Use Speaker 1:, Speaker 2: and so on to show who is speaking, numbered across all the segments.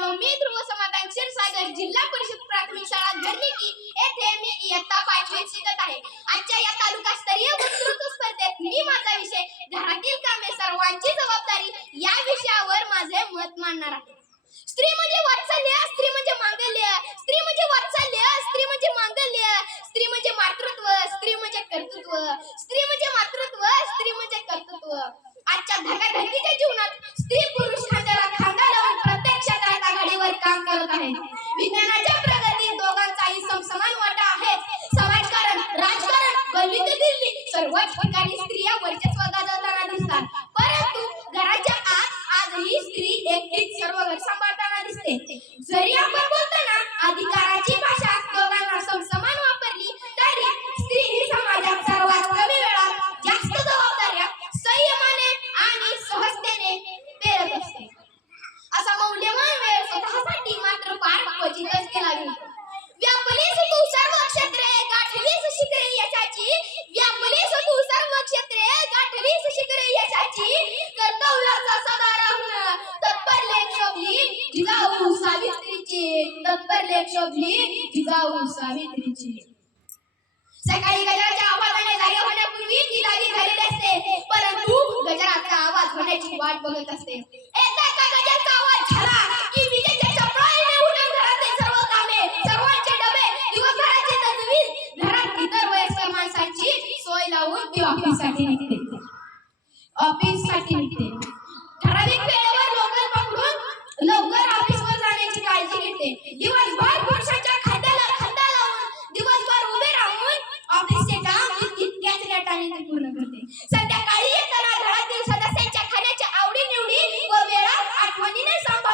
Speaker 1: मित्रांनो मी ध्रुव समाधान क्षीरसागर जिल्हा परिषद प्राथमिक शाळा घरनिकी येथे मी इयत्ता पाचवीत शिकत आहे. आजच्या या तालुका स्तरीय वक्तृत्व स्पर्धेत मी माझा विषय घरातील कामे सर्वांची जबाबदारी या विषयावर माझे मत मांडणार आहे. स्त्री म्हणजे वात्सल्य स्त्री म्हणजे मांगल्य. स्त्री म्हणजे वात्सल्य स्त्री म्हणजे मांगल्य. स्त्री म्हणजे मातृत्व स्त्री म्हणजे कर्तृत्व. स्त्री म्हणजे मातृत्व स्त्री म्हणजे कर्तृत्व. आजच्या धकाधकीच्या जीवनात सर्वच ठिकाणी स्त्रिया वर्चस्व गाजवताना दिसतात. परंतु घराच्या आत आजही स्त्री एकटीच सर्व घर सांभाळताना दिसते. जरी आपण बोलताना अधिकाराची भाषा करण्याची कर्तव्याचा सदा राहून तत्पर लेख शोभली जिजाऊ सावित्रीची. तत्पर लेख शोभली जिजाऊ सावित्रीची. सकाळी गजराच्या आवाजाने जागे होण्यापूर्वी ती जागी झालेली असते. परंतु गजराचा आवाज होण्याची वाट बघत असते. एकदा का गजराचा आवाज झाला की विजेच्या चपळाईने उठून घरातले सर्व कामे सर्वांचे डबे तजवीज घरात इतर वयस्कर माणसांची सोय लावून ती ऑफिससाठी निघते. ऑफिससाठी निघते ठराविक वेळेवर लोकल पकडून लवकर ऑफिस वर जाण्याची काळजी घेते. दिवसभर पुरुषाच्या खात्याला खांदा लावून दिवसभर उभे राहून ऑफिसचे काम तितक्याच इतक्याच नेटाने ती पूर्ण करते. संध्याकाळी येताना घरातील सदस्यांच्या खाण्याच्या आवडी निवडी व वेळा आठवणीने सांभाळ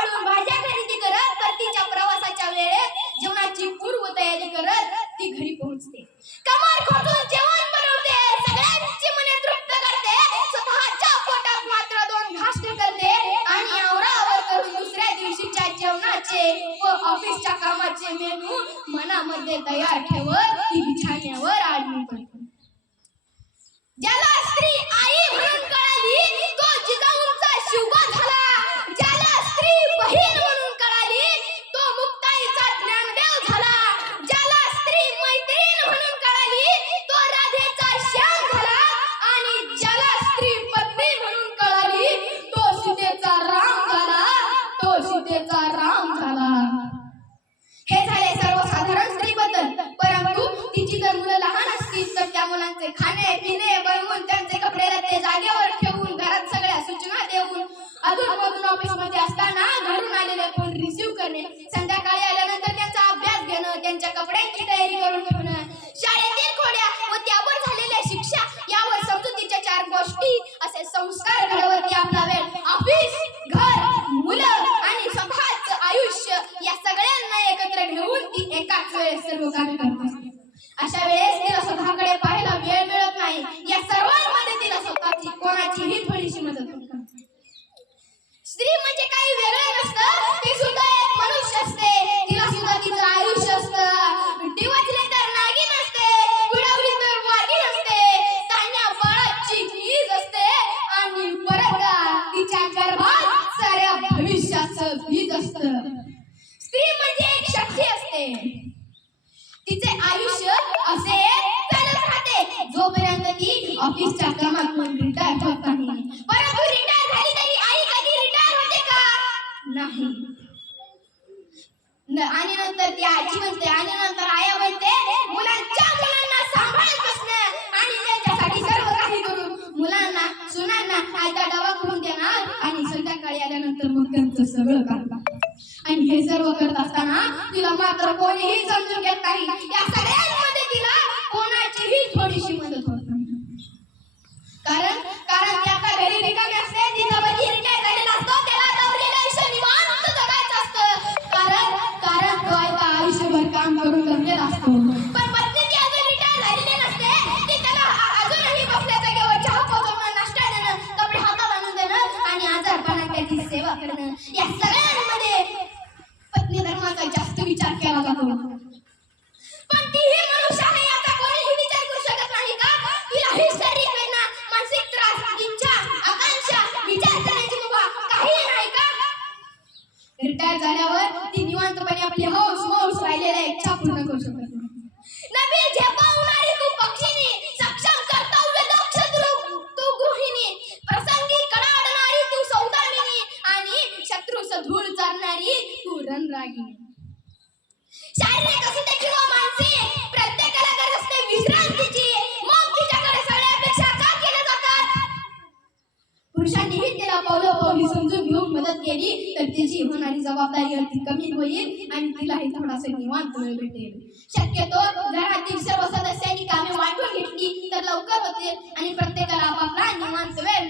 Speaker 1: कामाचे व ऑफिसच्या कामाचे मेनू मनामध्ये तयार ठेवत ती बिछाण्यावर आडवी पडते ज्याला खाणे पिणे बनवून त्यांचे कपडे लत्ते जागेवर ठेवून घरात सगळ्या सूचना देऊन अधूनमधून ऑफिसमध्ये असताना घरून आलेले फोन रिसीव्ह करणे संध्याकाळी आल्यानंतर त्यांचा अभ्यास घेणं त्यांच्या कपड्यांची तयारी करून ठेवणं शाळेतील खोड्या व त्यावर झालेल्या शिक्षा यावर समजुतीच्या चार गोष्टी असे संस्कार स्त्री म्हणजे एक शक्ती असते. तिचे आयुष्य असे चालत राहते. जोपर्यंत ती ऑफिसच्या कामातून रिटायर होत नाही. परंतु रिटायर झाली तरी आई कधी रिटायर होते का? नाही. आणि नंतर ती आजी म्हणते आणि नंतर आया म्हणते मुलांच्या मुलांना सांभाळत बसणं आणि त्यांच्यासाठी सर्व काही करून मुलांना सुनांना आयता डबा करून देणार आणि संध्याकाळी आल्यानंतर मग त्यांचं सगळं करतात हे सर्व करत असताना तिला मात्र कोणीही समजून घेत नाही. या सगळ्यांमध्ये तिला कोणाचीही थोडीशी मदत झाल्यावर ती निवांतपणे आपली हौस मौस राहिलेल्या इच्छा पूर्ण करू शकत नाही. झेपावणारी तू पक्षिणी सक्षम कर्तव्य दक्ष तू तू गृहिणी प्रसंगी कडाडणारी तू सौदामिनी आणि शत्रू सधूळ चालणारी तू रणरागिणी जबाबदारी अगदी कमी होईल आणि तिलाही थोडासा निवांत वेळ भेटेल. शक्यतो घरातील सर्व सदस्यांनी कामे वाटून घेतली तर लवकर होते आणि प्रत्येकाला आपापला निवांत वेळ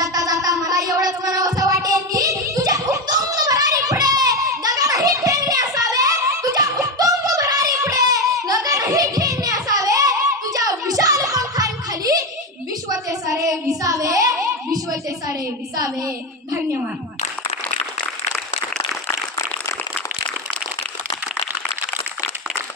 Speaker 1: जाता जाता मला एवढंच म्हणावं असं वाटेल की तुझ्या उत्तुंग भरारी पुढे गगनही ठेंगणे असावे. तुझ्या उत्तुंग भरारी पुढे गगनही ठेंगणे असावे. तुझ्या विशाल पंखांखाली विश्वचे सारे विसावे. विश्वचे सारे विसावे. धन्यवाद.